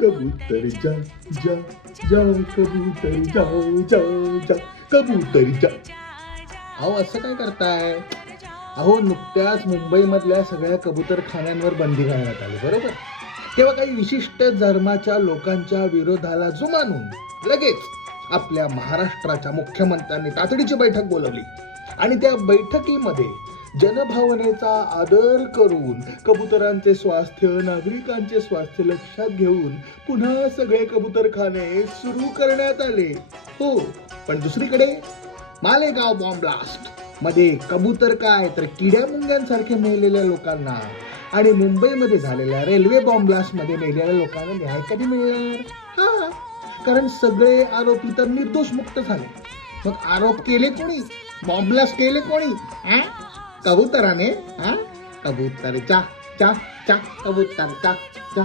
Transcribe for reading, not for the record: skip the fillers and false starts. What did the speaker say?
कबूतर जा जा जा कबूतर जा जा जा कबूतर जा. अहो असं काय करताय? अहो नुकत्याच मुंबईमधल्या सगळ्या कबूतरखान्यांवर बंदी घालण्यात आली, बरोबर? तेव्हा काही विशिष्ट धर्माच्या लोकांच्या विरोधाला जुमानून लगेच आपल्या महाराष्ट्राच्या मुख्यमंत्र्यांनी तातडीची बैठक बोलवली आणि त्या बैठकीमध्ये जनभावनेचा आदर करून कबुतरांचे स्वास्थ्य, नागरिकांचे स्वास्थ्य लक्षात घेऊन पुन्हा सगळे कबूतरखाने सुरू करण्यात आले. हो, पण दुसरीकडे मालेगाव बॉम्ब ब्लास्ट मध्ये कबूतर काय तर किड्या मुंग्यांसारखे मेलेल्या लोकांना आणि मुंबईमध्ये झालेल्या रेल्वे बॉम्ब ब्लास्ट मध्ये मेलेल्या लोकांना न्याय कधी मिळणार? हा, कारण सगळे आरोपी तर निर्दोष मुक्त झाले. मग आरोप केले कोणी? बॉम्ब ब्लास्ट केले कोणी? कबुतराने. कबूतर चा चा चा कबूतर चा चा.